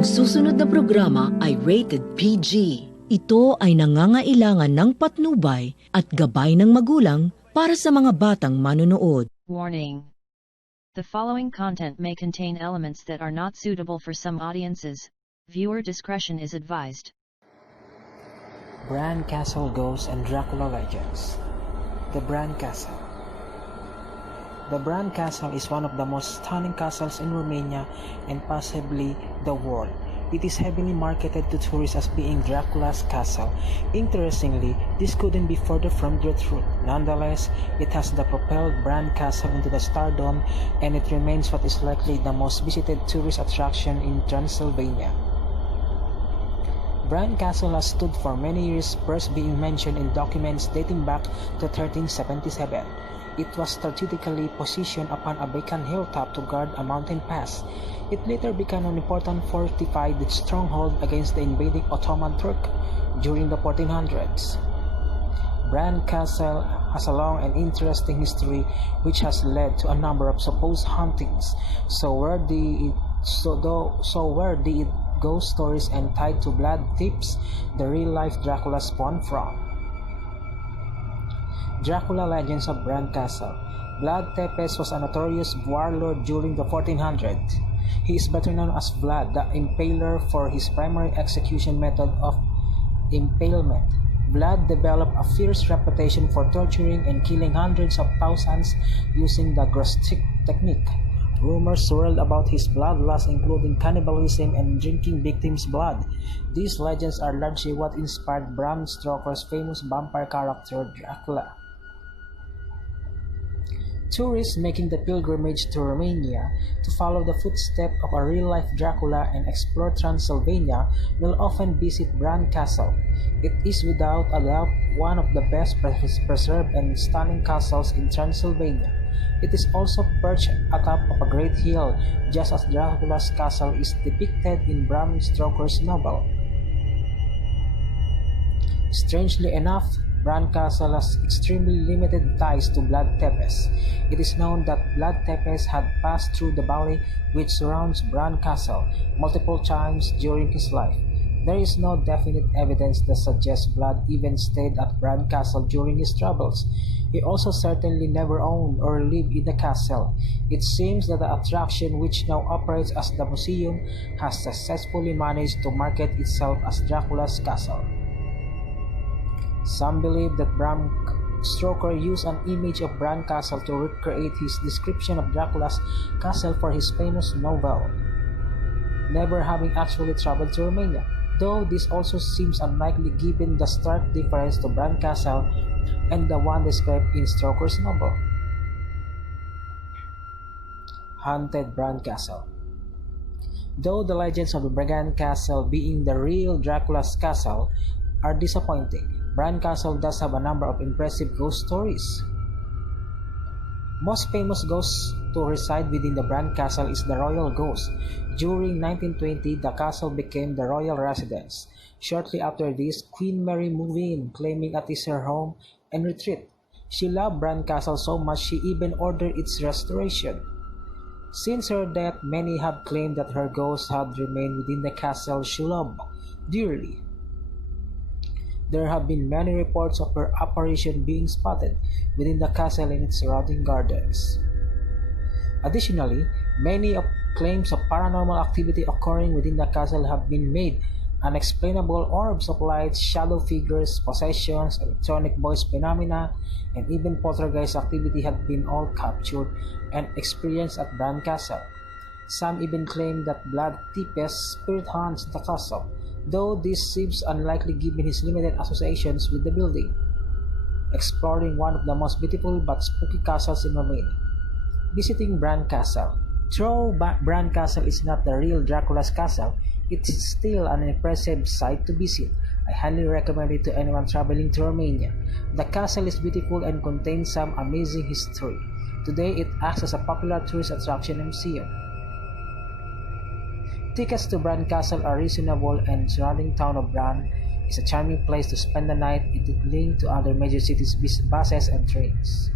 Ang susunod na programa ay rated PG. Ito ay nangangailangan ng patnubay at gabay ng magulang para sa mga batang manonood. Warning. The following content may contain elements that are not suitable for some audiences. Viewer discretion is advised. Bran Castle Ghosts and Dracula Legends. The Bran Castle. The Bran Castle is one of the most stunning castles in Romania and possibly the world. It is heavily marketed to tourists as being Dracula's castle. Interestingly, this couldn't be further from the truth. Nonetheless, it has the propelled Bran Castle into the stardom, and it remains what is likely the most visited tourist attraction in Transylvania. Bran Castle has stood for many years, first being mentioned in documents dating back to 1377. It was strategically positioned upon a vacant hilltop to guard a mountain pass. It later became an important fortified stronghold against the invading Ottoman Turk during the 1400s. Bran Castle has a long and interesting history which has led to a number of supposed hauntings. So where the ghost stories and tied to blood tips the real-life Dracula spawned from. Dracula Legends of Bran Castle. Vlad Tepes was a notorious warlord during the 1400s. He is better known as Vlad the Impaler for his primary execution method of impalement. Vlad developed a fierce reputation for torturing and killing hundreds of thousands using the grotesque technique. Rumors swirled about his bloodlust, including cannibalism and drinking victims' blood. These legends are largely what inspired Bram Stoker's famous vampire character Dracula. Tourists making the pilgrimage to Romania to follow the footsteps of a real-life Dracula and explore Transylvania will often visit Bran Castle. It is without a doubt one of the best preserved and stunning castles in Transylvania. It is also perched atop of a great hill, just as Dracula's castle is depicted in Bram Stoker's novel. Strangely enough, Bran Castle has extremely limited ties to Vlad Tepes. It is known that Vlad Tepes had passed through the valley which surrounds Bran Castle multiple times during his life. There is no definite evidence that suggests Vlad even stayed at Bran Castle during his travels. He also certainly never owned or lived in the castle. It seems that the attraction, which now operates as the museum, has successfully managed to market itself as Dracula's castle. Some believe that Bram Stoker used an image of Bran Castle to recreate his description of Dracula's castle for his famous novel, never having actually traveled to Romania, though this also seems unlikely given the stark difference to Bran Castle and the one described in Stoker's novel. Haunted Bran Castle. Though the legends of the Bran Castle being the real Dracula's castle are disappointing, Bran Castle does have a number of impressive ghost stories. Most famous ghost to reside within the Bran Castle is the Royal Ghost. During 1920, the castle became the royal residence. Shortly after this, Queen Mary moved in, claiming it is her home and retreat. She loved Bran Castle so much she even ordered its restoration. Since her death, many have claimed that her ghost had remained within the castle she loved dearly. There have been many reports of her apparition being spotted within the castle and its surrounding gardens. Additionally, many claims of paranormal activity occurring within the castle have been made. Unexplainable orbs of light, shadow figures, possessions, electronic voice phenomena, and even poltergeist activity have been all captured and experienced at Bran Castle. Some even claim that Vlad Tepes' spirit haunts the castle, though this seems unlikely given his limited associations with the building. Exploring one of the most beautiful but spooky castles in Romania. Visiting Bran Castle. Though Bran Castle is not the real Dracula's castle, it is still an impressive sight to visit. I highly recommend it to anyone traveling to Romania. The castle is beautiful and contains some amazing history. Today, it acts as a popular tourist attraction and museum. Tickets to Bran Castle are reasonable, and the surrounding town of Bran is a charming place to spend the night. It is linked to other major cities' buses and trains.